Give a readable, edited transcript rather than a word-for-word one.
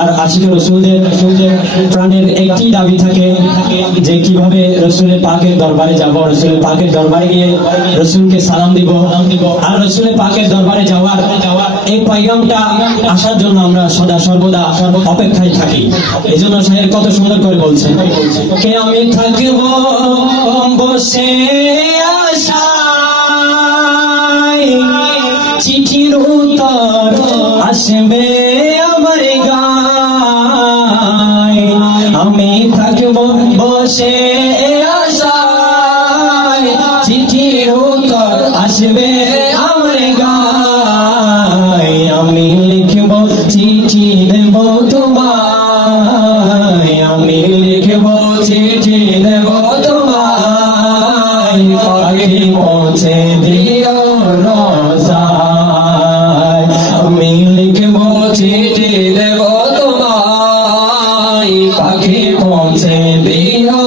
আর আশিক রাসূলদের প্রাণের একটি দাবি থাকে যে কিভাবে রাসূলের পাকের দরবারে যাব, রাসূলের পাকের দরবারে গিয়ে রাসূলকে সালাম দিব। আর রাসূলের পাকের দরবারে যাওয়ার এই পয়গামটা আসার জন্য আমরা সদা সর্বদা অপেক্ষায় থাকি। এজন্য শায়ের কত সুন্দর করে বলছেন, কে আমি থাকব বসে আশায়, চিঠির উত্তর আসবে আমার গায়। আমি থাকব বসে আশায়, চিঠির উত্তর আসবে আমার গায়। আমি লিখব চিঠি দেব তোমায়, আমি লিখব চিঠি দেব তোমায়। পাখি পৌঁছে দিও রোজায়, আমি লিখব চিঠি দেব তোমায়। পাখি পৌঁছে দিও